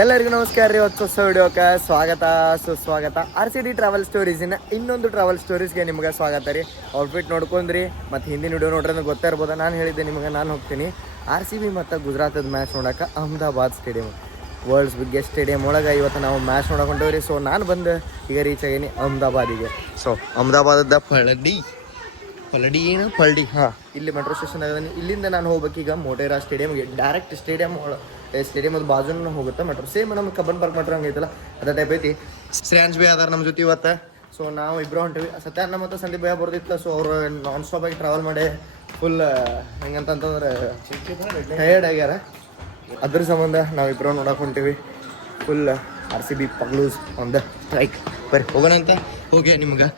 ಎಲ್ಲರಿಗೂ ನಮಸ್ಕಾರ ರೀ. ಹೊಸ ಹೊಸ ವಿಡಿಯೋಕ್ಕೆ ಸ್ವಾಗತ ಸುಸ್ವಾಗತ. RCD ಟ್ರಾವೆಲ್ ಸ್ಟೋರೀಸಿನ ಇನ್ನೊಂದು ಟ್ರಾವೆಲ್ ಸ್ಟೋರೀಸ್ಗೆ ನಿಮ್ಗೆ ಸ್ವಾಗತ ರೀ. ಔಟ್ಫಿಟ್ ನೋಡ್ಕೊಂಡ್ರಿ ಮತ್ತು ಹಿಂದಿನ ವಿಡಿಯೋ ನೋಡ್ರಿ ಅಂದ್ರೆ ಗೊತ್ತಾ ಇರ್ಬೋದು. ನಾನು ಹೇಳಿದ್ದೆ ನಿಮಗೆ, ನಾನು ಹೋಗ್ತೀನಿ RCB ಮತ್ತು ಗುಜರಾತದ ಮ್ಯಾಚ್ ನೋಡೋಕೆ Ahmedabad stadium, world's biggest stadium ಒಳಗೆ ಇವತ್ತು ನಾವು ಮ್ಯಾಚ್ ನೋಡೋಕೆ ಹೊಂಟೇವ್ರಿ. ಸೊ ನಾನು ಬಂದು ಈಗ ರೀಚ್ ಆಗೀನಿ ಅಹಮದಾಬಾದಿಗೆ. ಸೊ ಅಹಮದಾಬಾದದ ಪಲ್ಡಿ ಹಾಂ, ಇಲ್ಲಿ ಮೆಟ್ರೋ ಸ್ಟೇಷನ್ ಆಗದೀನಿ. ಇಲ್ಲಿಂದ ನಾನು ಹೋಗ್ಬೇಕೀಗ ಮೊಟೇರಾ ಸ್ಟೇಡಿಯಮ್ಗೆ. ಡೈರೆಕ್ಟ್ ಸ್ಟೇಡಿಯಮದ ಬಾಜುನ ಹೋಗುತ್ತೆ ಮೆಟ್ರೋ. ಸೇಮ್ ನಮ್ಮ ಕಬ್ಬನ್ ಪಾರ್ಕ್ ಮೆಟ್ರೋ ಹಂಗೈತಲ್ಲ ಅದೇ ಟೈಪ್ ಐತಿ. ಶ್ರೇಯಾಂಶ್ ಭೈ ಅದಾರ ನಮ್ಮ ಜೊತೆ ಇವತ್ತು. ಸೊ ನಾವು ಇಬ್ಬರು ಹೊಂಟಿವಿ. ಸತ್ಯಾನ್ನ ಮತ್ತು ಸಂದೀಪ್ ಭಯ ಬರ್ದಿತ್ತು. ಸೊ ಅವರು ನಾನ್ ಸ್ಟಾಪ್ ಆಗಿ ಟ್ರಾವೆಲ್ ಮಾಡಿ ಫುಲ್ ಹೆಂಗಂತಂದ್ರೆ ಟಯರ್ಡ್ ಆಗ್ಯಾರ. ಅದ್ರ ಸಂಬಂಧ ನಾವಿಬ್ಬರು ನೋಡಕ್ಕೆ ಹೊಂಟಿವಿ. ಫುಲ್ RCB ಪಗ್ಲೂಸ್ ಆನ್ ದ ಸ್ಟ್ರೈಕ್. ಬರ್ರಿ ಹೋಗೋಣ ಅಂತ. ಹೋಗಿ ನಿಮ್ಗೆ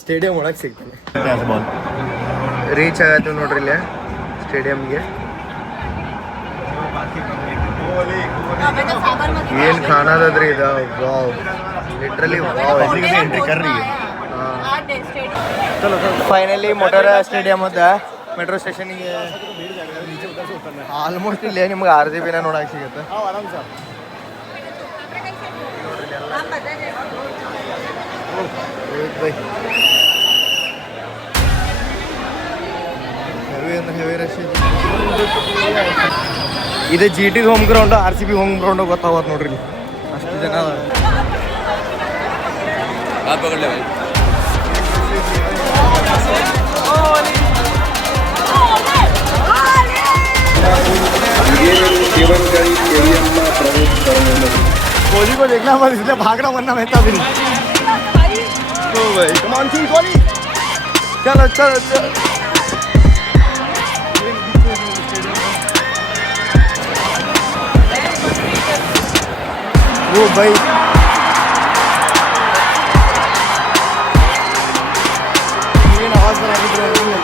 ಸ್ಟೇಡಿಯಂ ಒಳಗೆ ಸಿಗ್ತಾನೆ. ರೀಚ್ ಆಗತ್ತೀವಿ ನೋಡ್ರಿ ಇಲ್ಲೇ ಸ್ಟೇಡಿಯಮ್ಗೆ. ಏನು ಕಾಣೋದ್ರಿ ಇದು, wow, literally wow. Finally Motera stadium ಅದ ಮೆಟ್ರೋ ಸ್ಟೇಷನ್ಗೆ ಆಲ್ಮೋಸ್ಟ್ ಇಲ್ಲೇ ನಿಮ್ಗೆ RCBನ ನೋಡಕ್ಕೆ ಸಿಗುತ್ತೆ. Heavy rush. ಇದು GT home ground, RCB home ground ಗೊತ್ತಾಗತ್ತೆ ನೋಡ್ರಿ. ಅಷ್ಟು ಜನ कोहली को देखना बस, इसलिए भागना वरना बहता भी नहीं. तो भाई कम ऑन किंग कोहली, चलो चलो चलो. वो भाई ये आवाज बना के दे रही है.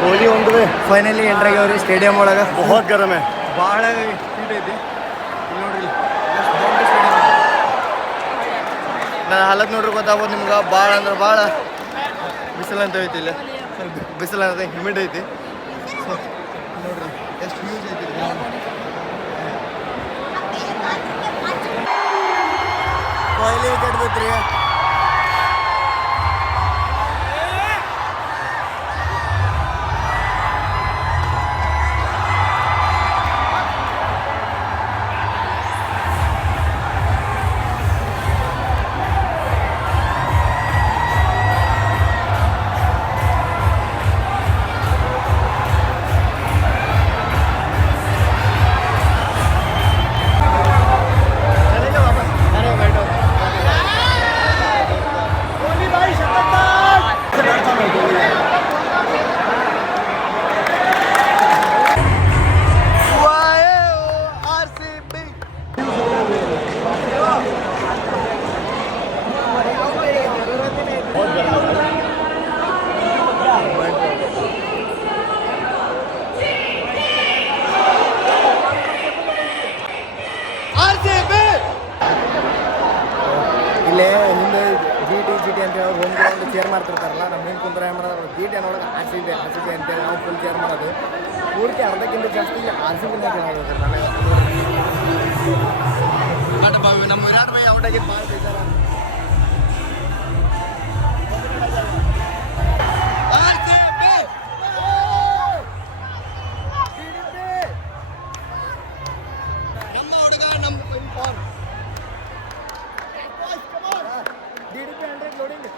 कोहली ಒಂದು ಫೈನಲಿ ಎಂಟ್ರ್ ಆಗ್ಯಾವ್ರಿ ಸ್ಟೇಡಿಯಂ ಒಳಗೆ. बहुत गरम है, ಭಾಳ ಹೀಟ್ ಐತಿ ನೋಡ್ರಿ. ನನ್ನ ಹಾಲತ್ ನೋಡ್ರಿ ಗೊತ್ತಾಗ್ಬೋದು ನಿಮ್ಗೆ. ಭಾಳ ಅಂದ್ರೆ ಭಾಳ ಬಿಸಿಲು ಅಂತ ಐತಿ. ಇಲ್ಲ ಬಿಸಿಲು ಅಂತ ಹ್ಯೂಮಿಡ್ ಐತಿ. ಸೊ ನೋಡ್ರಿ ಎಷ್ಟು ಯೂಸ್ ಐತಿ. ಕೊಹ್ಲಿ ವಿಕೆಟ್ ಬಿತ್ರಿ. ಇಲ್ಲೇ ಹಿಂದೆ GT ಅಂತ ಹೇಳಿ ಹೋಮ್ ಗ್ರೌಂಡ್ ಚೇರ್ ಮಾಡ್ತಿರ್ತಾರಲ್ಲ. ನಮ್ಮ ಹಿಂದೆ ಕುಂದ್ರೆ ಏನು ಮಾಡೋದು GT ಅನ್ನೋಳಗೆ RCB ಅಂತೇಳಿ ನಾವು ಫುಲ್ ಚೇರ್ ಮಾಡೋದು. ಪೂರ್ತಿ ಅರ್ಧಕ್ಕಿಂತ ಜಾಸ್ತಿ ಇಲ್ಲಿ RCBನ ಕೇಳೋದು. ನಮ್ಮ ವಿರಾಟ್ ಭಾಯಿ ಔಟ್ ಆಗಿದ್ದು ಭಾಳ ಬೇಜಾರ. ನಮ್ಮ ಹುಡುಗ ನಮ್ಮ DDP 100 ಲೋಡಿಂಗ್.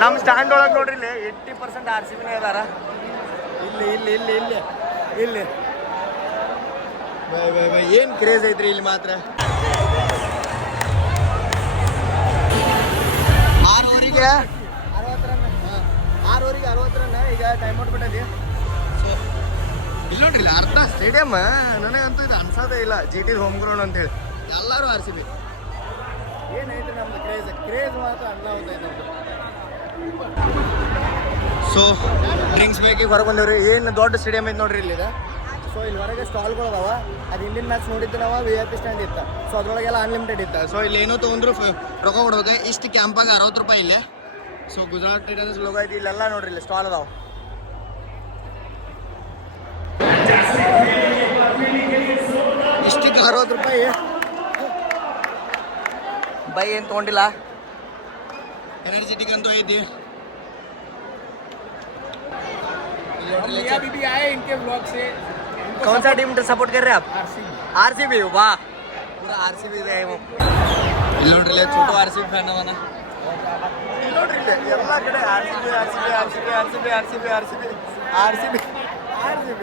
ನಮ್ಮ ಸ್ಟ್ಯಾಂಡ್ ಒಳಗೆ ನೋಡ್ರಿ ಇಲ್ಲಿ 80% RCBನೇ ಇದಾರ. ಇಲ್ಲಿ ಇಲ್ಲಿ ಇಲ್ಲಿ ಇಲ್ಲಿ ಇಲ್ಲಿ ಬೈ ಬೈ ಬೈ ಏನು ಕ್ರೇಜ್ ಐತ್ರಿ ಇಲ್ಲಿ ಮಾತ್ರ. 6 ಓವರಿಗೆ 60 ರನ್. 6 ಓವರಿಗೆ 60 ರನ್. ಈಗ ಟೈಮ್ ಔಟ್ ಬಿಟ್ಟೈತಿ. ಸೊ ಇಲ್ಲಿ ನೋಡ್ರಿ ಇಲ್ಲಿ ಅರ್ಧ ಸ್ಟೇಡಿಯಮ್ ನನಗಂತೂ ಇದು ಅನ್ಸೋದೇ ಇಲ್ಲ GT ಹೋಮ್ ಗ್ರೌಂಡ್ ಅಂತೇಳಿ. ಎಲ್ಲರೂ RCB. ಏನೈತೆ ನಮ್ದು ಕ್ರೇಜ್ ಮಾತ್ರ ಅಲ್ಲ ಹೋಗ್ತೈತೆ ನಮ್ದು. ಸೊ ಡ್ರಿಂಕ್ಸ್ ಬೇಕಿ ಹೊರಗೆ ಬಂದೇವ್ರಿ. ಏನು ದೊಡ್ಡ ಸ್ಟೇಡಿಯಂ ಐತೆ ನೋಡ್ರಿ ಇಲ್ಲಿ. ಸೊ ಇಲ್ಲಿ ಹೊರಗೆ ಸ್ಟಾಲ್ಗಳು ಅದಾವ. ಅದು ಇಂಡಿಯನ್ ಮ್ಯಾಚ್ ನೋಡಿದ್ದು ನಾವು VIP ಸ್ಟ್ಯಾಂಡ್ ಇತ್ತು. ಸೊ ಅದ್ರೊಳಗೆಲ್ಲ ಅನ್ಲಿಮಿಟೆಡ್ ಇತ್ತು. ಸೊ ಇಲ್ಲಿ ಏನೋ ತೊಗೊಂಡ್ರು ರೊಕ್ಕ ಕೊಡ್ಬೇಕು. ಇಷ್ಟು ಕ್ಯಾಂಪಾಗ 60 ರೂಪಾಯಿ ಇಲ್ಲೇ. ಸೊ ಗುಜರಾತ್ ಟೈಟನ್ಸ್ ಲೋಗೋ ಐತಿ ಇಲ್ಲೆಲ್ಲ ನೋಡ್ರಿ, ಇಲ್ಲಿ ಸ್ಟಾಲ್ ಅದಾವ. ಇಷ್ಟಕ್ಕೆ 60 ರೂಪಾಯಿ. ಬೈ ಏನು ತೊಗೊಂಡಿಲ್ಲ. ಎನರ್ಜೆಟಿಕ್ ಅಂತೂ ಐತಿ. अभी भी आए इनके ब्लॉग से। कौन सा टीम सपोर्ट कर रहे हैं आप? RCB. वाह, पूरा RCB ಇದೆ ಇವು. ಇಲ್ಲಿ ನೋಡ್ರಿ, छोटू RCB ಫ್ಯಾನ್ ಅವನ. ನೋಡ್ರಿ ಎಲ್ಲ ಕಡೆ RCB RCB RCB RCB RCB RCB RCB RCB.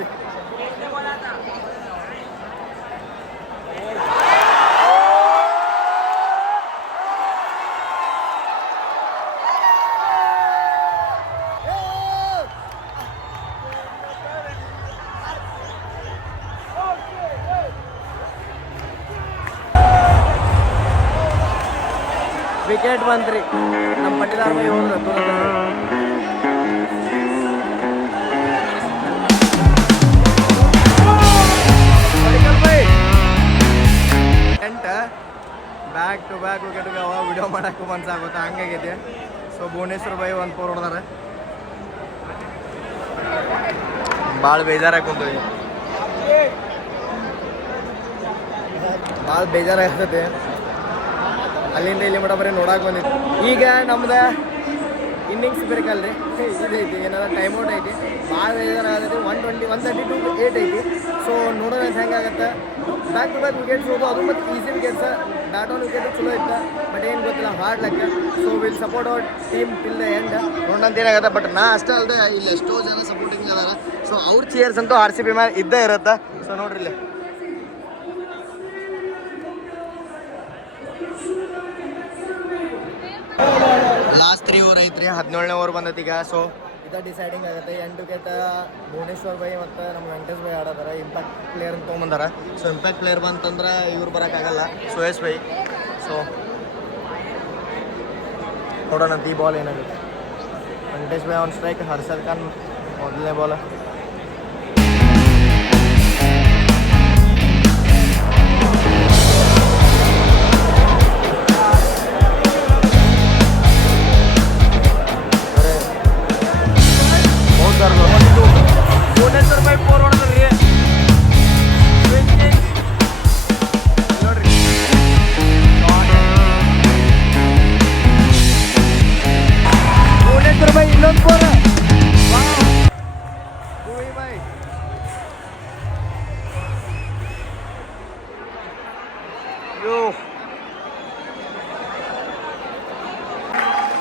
Wicket ಬಂತ್ರಿ, ನಮ್ಮ ಪಟ್ಟಿದಾರ ಬೈ ಹೋದ್ರು ಬ್ಯಾಕ್ ಟು ಬ್ಯಾಕ್ ವಿಕೆಟ್ಗೆ ಅವ ವಿಡಿಯೋ ಮಾಡಕ್ಕೆ ಮನ್ಸಾಗುತ್ತೆ, ಹಂಗಾಗೈತೆ. ಸೊ ಭುವನೇಶ್ವರ್ ಬೈ 1 4 ಹೊಡೆದಾರೆ. ಭಾಳ ಬೇಜಾರಾಗಿ ಕುಂತೀವಿ, ಭಾಳ ಬೇಜಾರಾಗ್ತೈತೆ. ಅಲ್ಲಿಂದ ಇಲ್ಲಿ ಮಟ ಬರೀ ನೋಡಕ್ಕೆ ಬಂದಿತ್ತು. ಈಗ ನಮ್ದು ಇನ್ನಿಂಗ್ಸ್ ಬೇಕಲ್ರಿ, ಇದೈತಿ ಏನಾರ ಟೈಮ್ ಔಟ್ ಐತಿ. ಭಾಳ ಬೇಜಾರಾಗತ್ತೆ. 132 8 ಐತಿ. ಸೊ ನೋಡೋಣ ಹೆಂಗಾಗತ್ತೆ. ಬ್ಯಾಕ್ ಟು ಬ್ಯಾಕ್ ವಿಕೆಟ್ಸ್ ಹೋದು, ಅದು ಮತ್ತು easy wickets. Bat on wicket ಚಲೋ ಇತ್ತು, ಬಟ್ ಏನು ಗೊತ್ತಿಲ್ಲ, hard luck. So will support our team till the end. ನೋಡಂತ ಏನಾಗತ್ತೆ. ಬಟ್ ನಾ ಅಷ್ಟೇ ಅಲ್ಲದೆ ಇಲ್ಲಿ ಎಷ್ಟೋ ಜನ ಸಪೋರ್ಟಿಂಗ್ ಅದಾರ. ಸೊ ಅವ್ರ ಚೇರ್ಸ್ ಅಂತೂ RCB ಮೇಲೆ ಇದ್ದೇ ಇರುತ್ತೆ. ಸೊ ನೋಡ್ರಿ ಇಲ್ಲಿ ಲಾಸ್ಟ್ 3 ಓವರ್ ಐತ್ರಿ, 17ನೇ ಓವರ್ ಬಂದೈತಿ ಈಗ. ಸೊ ಇದು ಡಿಸೈಡಿಂಗ್ ಆಗುತ್ತೆ. 8 ವಿಕೆಟ್ ಭುವನೇಶ್ವರ್ ಬೈ ಮತ್ತು ನಮ್ಮ ವೆಂಕಟೇಶ್ ಬೈ ಆಡೋದಾರ. ಇಂಪ್ಯಾಕ್ಟ್ ಪ್ಲೇಯರ್ ಅಂತ ತೊಗೊಂಬಂದಾರ. ಸೊ ಇಂಪ್ಯಾಕ್ಟ್ ಪ್ಲೇಯರ್ ಬಂತಂದ್ರೆ ಇವ್ರು ಬರೋಕ್ಕಾಗಲ್ಲ, ಸುಯೇಶ್ ಬೈ. ಸೊ ನೋಡೋಣ ಈ ಬಾಲ್ ಏನಾಗುತ್ತೆ. Venkatesh by on strike, Harshad Khan ಮೊದಲನೇ ಬಾಲ್. ಭುವನೇಶ್ವರ್ ಬೈ 4 ಹೊಡೆದ್ರಿ ನೋಡ್ರಿ. ಭುವನೇಶ್ವರ್ ಬೈ ಇನ್ನೊಂದು 4. ಭುವಿ ಬೈ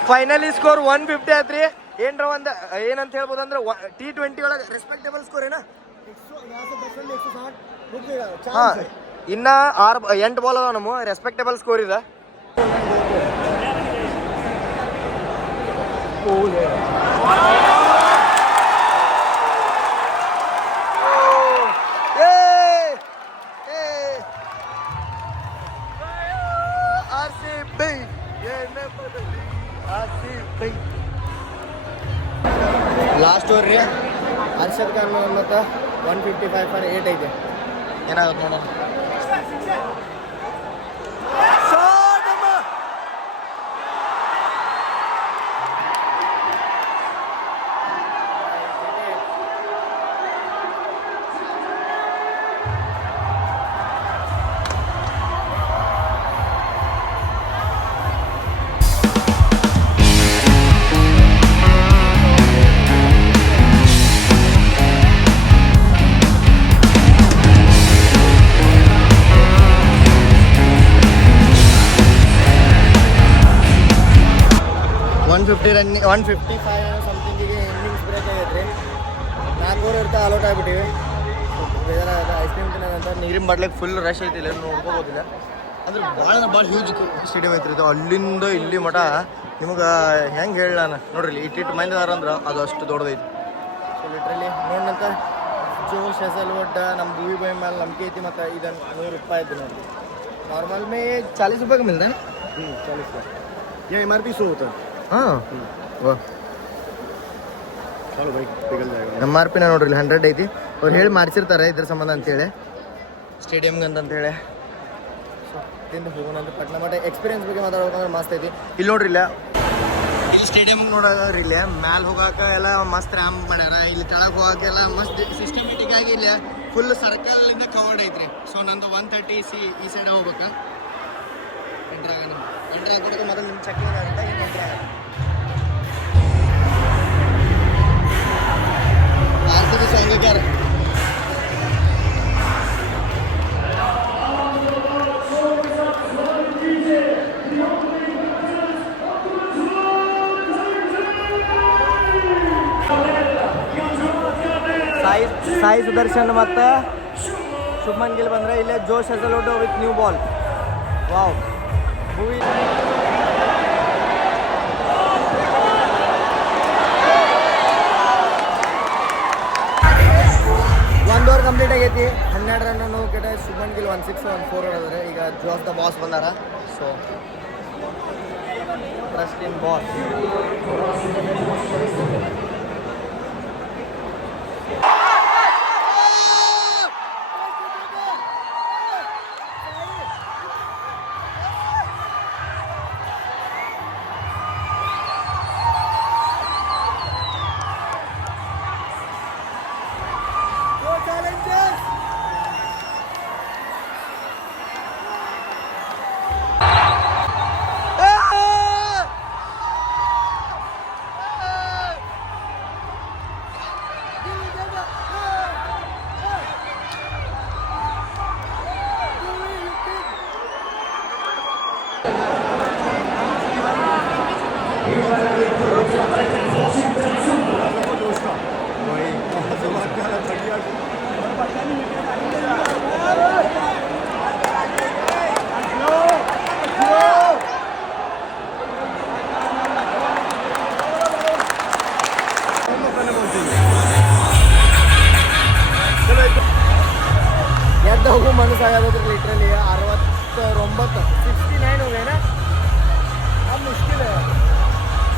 ಫೈನಲಿ ಸ್ಕೋರ್ 150 ಆಯ್ತ್ರಿ. ಏನರ ಒಂದು ಏನಂತ ಹೇಳ್ಬೋದು ಅಂದ್ರೆ T20 ಒಳಗೆ ರೆಸ್ಪೆಕ್ಟೇಬಲ್ ಸ್ಕೋರ್ ಏನ. ಹಾಂ, ಇನ್ನು 8 ಬಾಲ್ ಅದಾವ ನಮ್ಮ ರೆಸ್ಪೆಕ್ಟೇಬಲ್ ಸ್ಕೋರ್ ಇದೆ. ಲಾಸ್ಟ್ ಓವರ್ ರೀ, ಹರ್ಷದ್ ಖಾನ್ ಮತ್ತು 155 ಫಾರ್ 8 ಐತೆ. ಏನಾಗುತ್ತೆ ನೋಡೋಣ. ರನ್ 155 ಸಮಥಿಂಗಿಗೆ ಇನ್ನಿಂಗ್ಸ್ ಬ್ರೇಕ್ ಆಗೈತೆ ರೀ. 4 ಓವರ್ ಇರ್ತಾ ಆಲ್ಔಟ್ ಆಗಿಬಿಟ್ಟಿವಿ. ಬೇಜಾರಾಗುತ್ತೆ. ಐಸ್ ಕ್ರೀಮ್ ತಿನ್ನೋದಂತ ನೀರಿನ ಬಾಟ್ಲಿಗೆ ಫುಲ್ ರಶ್ ಐತಿ, ಇಲ್ಲ ನೋಡ್ಕೋಬೋದಿಲ್ಲ. ಅಂದ್ರೆ ಭಾಳ ಹ್ಯೂಜ್ ಸ್ಟೇಡಿಯಂ ಐತ್ರಿ ಇದು. ಅಲ್ಲಿಂದ ಇಲ್ಲಿ ಮಠ ನಿಮಗೆ ಹೆಂಗೆ ಹೇಳಿ ನಾನು ನೋಡ್ರಿ, ಇಟ್ಟಿಟ್ಟು ಮಂದಿ ಅದಾರ ಅಂದ್ರೆ ಅದು ಅಷ್ಟು ದೊಡ್ಡದೈತಿ. ಸೊ ಲಿಟ್ರಲಿ ನೋಡಿನಂತ ಜೋಶ್ ಹೆಸಲ್ವುಡ್ ನಮ್ಮ ಭೂವಿ ಬೈ ಮೇಲೆ ನಂಬಿಕೆ ಐತಿ. ಮತ್ತು ಇದನ್ನು 100 ರೂಪಾಯಿ ಐತಿ ನೋಡ್ರಿ. नॉर्मल में 40 रुपये का मिलता है ना? 40 का। ये MRP 100 होता है। हाँ वाह ಎಮ್ ಆರ್ ಪಿನ ನೋಡ್ರಿ ಇಲ್ಲಿ 100 ಐತಿ. ಅವ್ರು ಹೇಳಿ ಮಾಡಿಸಿರ್ತಾರೆ ಇದ್ರ ಸಂಬಂಧ ಅಂತೇಳಿ ಸ್ಟೇಡಿಯಮ್ಗೆ ಅಂತೇಳಿ. ಸೊ ತಿಂದು ಹೋಗೋಣ ಅಂತ ಪಟ್ನ ಮಟ್ಟ ಎಕ್ಸ್ಪೀರಿಯನ್ಸ್ ಬಗ್ಗೆ ಮಾತಾಡ್ಬೇಕಂದ್ರೆ ಮಸ್ತ್ ಐತಿ. ಇಲ್ಲಿ ನೋಡ್ರಿ ಇಲ್ಲಿ ಸ್ಟೇಡಿಯಮ್ ನೋಡೋರಿ ಇಲ್ಲಿ ಮ್ಯಾಲೆ ಹೋಗಾಕ ಎಲ್ಲ ಮಸ್ತ್ ರ್ಯಾಂಪ್ ಮಾಡ್ಯಾರ. ಇಲ್ಲಿ ಕೆಳಗೆ ಹೋಗಾಕೆಲ್ಲ ಮಸ್ತ್ ಸಿಸ್ಟಮೆಟಿಕ್ ಆಗಿ ಇಲ್ಲಿ ಫುಲ್ ಸರ್ಕಲ್ ಇಂದ ಕವರ್ಡ್ ಐತ್ರಿ. ಸೊ ನಂದು 130 ಈ ಸೈಡ್ ಹೋಗ್ಬೇಕು. ಎಂಟ್ರಾಗ ಕೊಡೋದು ಮೊದಲು ನಿಮ್ಮ ಚೆಕಿಂಗ್ ಆಗುತ್ತೆ. ಈಗ ಎಂಟ್ರಾಗ RCB ಸಂಘಕ್ಕಾರ ಸಾಯಿ ಸುದರ್ಶನ್ ಮತ್ತು ಶುಭ್ಮನ್ ಗಿಲ್ ಬಂದರೆ ಇಲ್ಲೇ Josh Hazlewood with new ball. Wow ಮೂವಿ 1 ಓವರ್ ಕಂಪ್ಲೀಟ್ ಆಗೈತಿ. 12 ರನ್ ಕೆಟ್ಟ ಶುಭ್ಮನ್ ಗಿಲ್ 1 6 1 4 ಹೊಡೆದ್ರೆ. ಈಗ ಜೋಸ್ ದ ಬಾಸ್ ಬಂದಾರ. So trust in boss. ಎದ್ದು ಹೋಗೋ ಮನಸ್ಸು ಆಗೋದ್ರ ಲಿಟ್ರಲಿ 69 69 हो गए ना. अब मुश्किल है.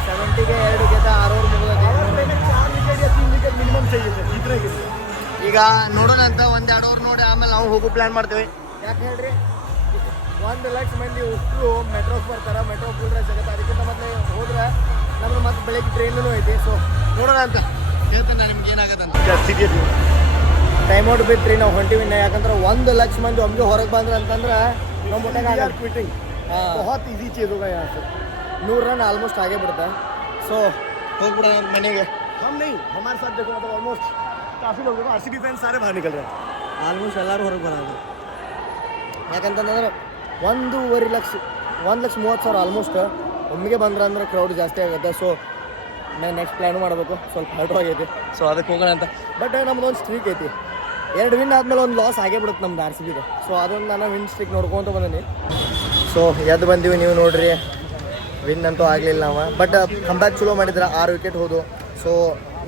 70 के 2 ಗೆದ್ದ 6 ಓವರ್ ಮುಗಿದ. 4 ವಿಕೆಟ್ या 3 ವಿಕೆಟ್ ಮಿನಿಮಮ್ चाहिए ಇದ್ರಾಗೆ. ಈಗ ನೋಡೋಣ ಅಂತ 1-2 ಓವರ್ ನೋಡಿ ಆಮೇಲೆ ನಾವು ಹೋಗೋ ಪ್ಲಾನ್ ಮಾಡ್ತೇವೆ. ಯಾಕೆ ಹೇಳ್ರಿ 1 ಲಕ್ಷ ಮಂದಿ ಅಷ್ಟು ಮೆಟ್ರೋಗೆ ಬರ್ತಾರೆ. ಮೆಟ್ರೋ ಫುಲ್ ರಶ್ ಆಗುತ್ತೆ. ಅದಕ್ಕಿಂತ ಮೊದಲು ಹೋದ್ರೆ ನಮ್ಗೆ ಮತ್ತೆ ಬೆಳಗ್ಗೆ ಟ್ರೈನೂ ಐತಿ. ಸೊ ನೋಡೋಣ ಅಂತ ಹೇಳ್ತೇನೆ ನಾನು ನಿಮ್ಗೆ ಏನಾಗತ್ತೆ ಟೈಮ್ ಔಟ್ ಬಿತ್ರಿ ನಾವು ಹೊಂಟಿವಿ. ಯಾಕಂದ್ರೆ 1 ಲಕ್ಷ ಮಂದಿ ಒಮ್ಗೆ ಹೊರಗೆ ಬಂದ್ರೆ ಅಂತಂದ್ರೆ ನಮ್ಮ ಮೊಟ್ಟೆ ಕ್ವಿಟಿಂಗ್ बहुत ಈಸಿ चीज होगा यहाँ से. 100 रन ಆಲ್ಮೋಸ್ಟ್ ಆಗೇ ಬಿಡುತ್ತೆ. ಸೊ ಹೋಗ್ಬಿಡೋಣ ಮನೆಗೆ. हम नहीं हमारे साथ देखो मतलब ऑलमोस्ट काफ़ी लोग RCB फैन सारे बाहर निकल रहे हैं. ಆಲ್ಮೋಸ್ಟ್ ಎಲ್ಲರೂ ಹೊರಗೆ ಬರೋದು. ಯಾಕಂತಂದ್ರೆ 1.5 ಲಕ್ಷ 1,30,000 ಆಲ್ಮೋಸ್ಟ್ ಒಮ್ಮೆಗೆ ಬಂದ್ರೆ ಅಂದ್ರೆ ಕ್ರೌಡ್ ಜಾಸ್ತಿ ಆಗುತ್ತೆ. ಸೊ ನಾನು ನೆಕ್ಸ್ಟ್ ಪ್ಲ್ಯಾನ್ ಮಾಡಬೇಕು. ಸ್ವಲ್ಪ ಹರ್ಟ್ ಆಗೈತಿ. ಸೊ ಅದಕ್ಕೆ ಹೋಗೋಣ ಅಂತ. ಬಟ್ ನಮ್ದು ಒಂದು ಸ್ಟ್ರೀಕ್ ಐತಿ. 2 ವಿನ್ ಆದಮೇಲೆ ಒಂದು ಲಾಸ್ ಆಗೇ ಬಿಡುತ್ತೆ ನಮ್ದು RCBದು. ಸೊ ಅದೊಂದು ನಾನು ವಿನ್ ಸ್ಟ್ರೀಕ್ ನೋಡ್ಕೊತ ಬಂದೀನಿ. ಸೊ ಎದ್ದು ಬಂದೀವಿ ನೀವು ನೋಡ್ರಿ. ವಿನ್ ಅಂತೂ ಆಗಲಿಲ್ಲ ನಾವು. ಬಟ್ ಕಂಬ್ಯಾಕ್ ಚಲೋ ಮಾಡಿದ್ರೆ 6 ವಿಕೆಟ್ ಹೋದು. ಸೊ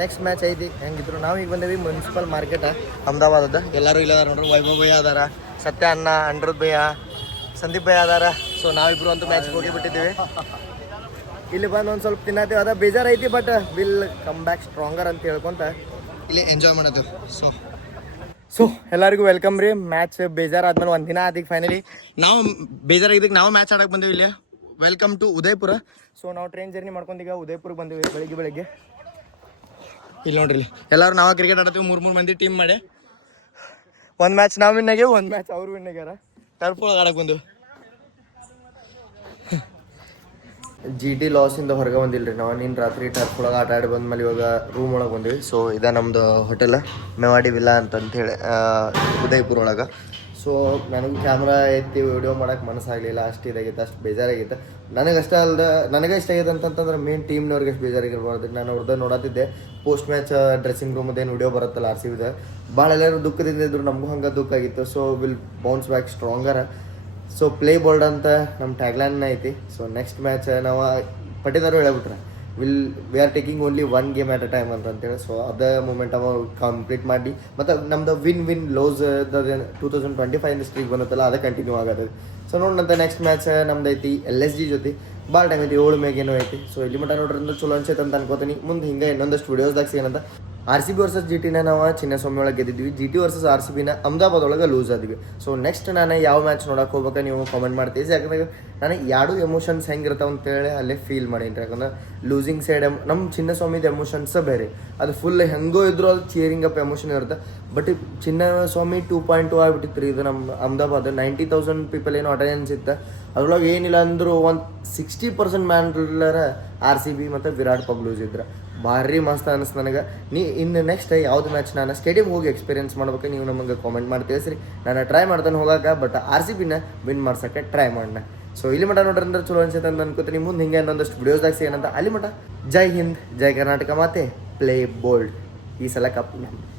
ನೆಕ್ಸ್ಟ್ ಮ್ಯಾಚ್ ಐತಿ ಹೆಂಗಿದ್ರು. ನಾವು ಈಗ ಬಂದೇವಿ ಮುನ್ಸಿಪಲ್ ಮಾರ್ಕೆಟ್ ಅಹಮದಾಬಾದದ. ಎಲ್ಲರೂ ಇಲ್ಲ ನೋಡ್ರಿ. ವೈಭವ್ ಭಯ್ಯ ಅದಾರ, ಸತ್ಯ ಅಣ್ಣ, ಅನಿರುದ್ಧ್ ಭಯ್ಯ, ಸಂದೀಪ್ ಭಯ್ಯ ಅದಾರ. ಸೊ ನಾವಿಬ್ರು ಅಂತೂ ಮ್ಯಾಚ್ ಹೋಗಿಬಿಟ್ಟಿದ್ದೀವಿ. ಇಲ್ಲಿ ಬಂದು ಒಂದು ಸ್ವಲ್ಪ ತಿನ್ನತ್ತೀವಿ. ಅದ ಬೇಜಾರು ಐತಿ. But will come back stronger ಅಂತ ಹೇಳ್ಕೊಂತ ಇಲ್ಲಿ ಎಂಜಾಯ್ ಮಾಡೋದು. ಸೊ ಎಲ್ಲರಿಗೂ ವೆಲ್ಕಮ್ ರೀ. ಮ್ಯಾಚ್ ಬೇಜಾರಾದ್ಮೇಲೆ ಒಂದು ದಿನ ಅದಕ್ಕೆ ಫೈನಲಿ ನಾವು ಬೇಜಾರಾಗಿದ್ದಕ್ಕೆ ನಾವು ಮ್ಯಾಚ್ ಆಡಕ್ಕೆ ಬಂದೀವಿ ಇಲ್ಲಿ. Welcome to Udaipur. ಸೊ ನಾವು ಟ್ರೈನ್ ಜರ್ನಿ ಮಾಡ್ಕೊಂಡೀಗ ಉದಯಪುರಕ್ಕೆ ಬಂದೀವಿ ಬೆಳಿಗ್ಗೆ. ಇಲ್ಲಿ ನೋಡ್ರಿ ಇಲ್ಲಿ ಎಲ್ಲರೂ ನಾವು ಕ್ರಿಕೆಟ್ ಆಡ್ತೀವಿ. 3 ಮಂದಿ ಟೀಮ್ ಮಾಡಿ. ಒಂದು ಮ್ಯಾಚ್ ನಾವು ವಿನ್ ಆಗ್ಯಾವ, ಒಂದು ಮ್ಯಾಚ್ ಅವ್ರು ವಿನ್ ಆಗ್ಯಾರ. ಟರ್ಫ್ ಒಳಗೆ ಆಡಕ್ಕೆ ಬಂದು GT ಲಾಸಿಂದ ಹೊರಗೆ ಬಂದಿಲ್ಲ ರೀ ನಾವು. ನೀನು ರಾತ್ರಿ ಟರ್ಫ್ ಒಳಗೆ ಆಟ ಆಡಿ ಬಂದ್ಮೇಲೆ ಇವಾಗ ರೂಮ್ ಒಳಗೆ ಬಂದ್ವಿ. ಸೊ ಇದ ನಮ್ಮದು ಹೋಟೆಲ್ ಮೇವಾಡಿ ವಿಲ್ಲಾ ಅಂತಂತೇಳಿ ಉದಯಪುರ ಒಳಗೆ. ಸೊ ನನಗೆ ಕ್ಯಾಮ್ರಾ ಎತ್ತಿ ವಿಡಿಯೋ ಮಾಡೋಕೆ ಮನಸ್ಸಾಗಲಿಲ್ಲ. ಅಷ್ಟು ಇದಾಗಿತ್ತು, ಅಷ್ಟು ಬೇಜಾರಾಗಿತ್ತು. ನನಗಷ್ಟೇ ಅಲ್ಲದೆ ನನಗೆ ಇಷ್ಟ ಆಗಿದೆ ಅಂತಂತಂದ್ರೆ ಮೇನ್ ಟೀಮ್ನವ್ರಿಗೆ ಎಷ್ಟು ಬೇಜಾರಾಗಿರ್ಬಾರ್ದು. ನಾನು ಅವ್ರದ್ದು ನೋಡತ್ತಿದ್ದೆ ಪೋಸ್ಟ್ ಮ್ಯಾಚ್ ಡ್ರೆಸ್ಸಿಂಗ್ ರೂಮದೇನು ವಿಡಿಯೋ ಬರುತ್ತಲ್ಲ RCBದ. ಭಾಳ ಎಲ್ಲರೂ ದುಃಖದಿಂದ ಇದ್ರು. ನಮಗೂ ಹಂಗೆ ದುಃಖ ಆಗಿತ್ತು. So will bounce back stronger. So play bold ಅಂತ ನಮ್ಮ ಟ್ಯಾಗ್ಲೈನ್ ಐತಿ. ಸೊ ನೆಕ್ಸ್ಟ್ ಮ್ಯಾಚ್ ನಾವು ಪಟ್ಟಿದಾರು ಹೇಳ್ಬಿಟ್ರೆ we are taking only 1 game at a time ಅಂತೇಳಿ. ಸೊ ಅದೇ ಮೂಮೆಂಟ್ ಅವ ಕಂಪ್ಲೀಟ್ ಮಾಡಿ ಮತ್ತು ನಮ್ದು ವಿನ್ ಲೋಸ್ 2025 ಸ್ಟ್ರೀಕ್ ಬಂದತ್ತಲ್ಲ ಅದೇ ಕಂಟಿನ್ಯೂ ಆಗತ್ತೆ. ಸೊ ನೋಡೋಣಂತ ನೆಕ್ಸ್ಟ್ ಮ್ಯಾಚ್ ನಮ್ದು ಐತಿ LSG ಜೊತೆ. ಭಾಳ ಟೈಮ್ ಐತಿ 7 ಮೇಗೇನೋ ಐತಿ. ಸೊ ಇಲ್ಲಿ ಮಟ್ಟ ನೋಡ್ರಿಂದ ಚಲೋ ಅನ್ಸೈತೆ ಅಂತ ಅನ್ಕೋತೀನಿ. ಮುಂದೆ ಹಿಂಗೆ ಇನ್ನೊಂದಷ್ಟು ವಿಡಿಯೋಸ್ದಾಗ ಸಿಗೋಣಂತ. RCB ವರ್ಸಸ್ GTನ ನಾವು ಚಿನ್ನಸ್ವಾಮಿ ಒಳಗೆ ಗೆದ್ದಿದ್ವಿ. GT ವರ್ಸಸ್ RCBನ ಅಹಮದಾಬಾದ್ ಒಳಗೆ ಲೂಸ್ ಆದ್ವಿ. ಸೊ ನೆಕ್ಸ್ಟ್ ನಾನು ಯಾವ ಮ್ಯಾಚ್ ನೋಡೋಕೆ ಹೋಗ್ಬೇಕು ನೀವು ಕಾಮೆಂಟ್ ಮಾಡ್ತೀವಿ. ಯಾಕಂದ್ರೆ ನಾನು ಎರಡು ಎಮೋಷನ್ಸ್ ಹೆಂಗಿರ್ತಾವೆ ಅಂತೇಳಿ ಅಲ್ಲೇ ಫೀಲ್ ಮಾಡೀನಿ. ಯಾಕಂದ್ರೆ ಲೂಸಿಂಗ್ ಸೈಡ್ ನಮ್ಮ ಚಿನ್ನಸ್ವಾಮಿದು ಎಮೋಷನ್ಸ್ ಬೇರೆ, ಅದು ಫುಲ್ ಹೆಂಗೋ ಇದ್ರು ಅದು ಚೇರಿಂಗ್ ಅಪ್ ಎಮೋಷನ್ ಇರುತ್ತೆ. ಬಟ್ ಚಿನ್ನಸ್ವಾಮಿ 2.2 ಆಗಿಬಿಟ್ಟಿತ್ತು ರೀ. ಇದು ನಮ್ಮ ಅಹಮದಾಬಾದ್ 90,000 ಪೀಪಲ್ ಏನೋ ಅಟೆಂಡೆನ್ಸ್ ಇತ್ತು. ಅದ್ರೊಳಗೆ ಏನಿಲ್ಲ ಅಂದರೂ ಒಂದು 60% ಮ್ಯಾನ್ಲರ RCB ಮತ್ತು ವಿರಾಟ್ ಕೊಹ್ಲಿ ಲೂಸ್ ಇದ್ರೆ ಭಾರಿ ಮಸ್ತ್ ಅನಿಸ್ತು ನನಗೆ. ಇನ್ನು ನೆಕ್ಸ್ಟ್ ಯಾವ್ದು ಮ್ಯಾಚ್ ನಾನು ಸ್ಟೇಡಿಯಂ ಹೋಗಿ ಎಕ್ಸ್ಪೀರಿಯನ್ಸ್ ಮಾಡ್ಬೇಕು, ನೀವು ನಮಗೆ ಕಾಮೆಂಟ್ ಮಾಡಿ ತಿಳಿಸ್ರಿ. ನಾನು ಟ್ರೈ ಮಾಡ್ತಾನೆ ಹೋಗಾಕ, ಬಟ್ RCBನ ವಿನ್ ಮಾಡ್ಸೋಕ್ಕೆ ಟ್ರೈ ಮಾಡೋಣ. ಸೊ ಇಲ್ಲಿ ಮಟ್ಟ ನೋಡ್ರಂದ್ರೆ ಚಲೋ ಅನ್ಸುತ್ತೆ ಅಂತ ಅನ್ಕೋತೀನಿ. ಮುಂದೆ ಹಿಂಗೆ ಇನ್ನೊಂದಷ್ಟು ವಿಡಿಯೋಸ್ದಾಗ ಸಿಗೋಣಂತ. ಅಲ್ಲಿ ಮಟ್ಟ ಜೈ ಹಿಂದ್, ಜೈ ಕರ್ನಾಟಕ, ಮತ್ತೆ ಪ್ಲೇ ಬೋಲ್ಡ್. ಈ ಸಲ ಕಪ್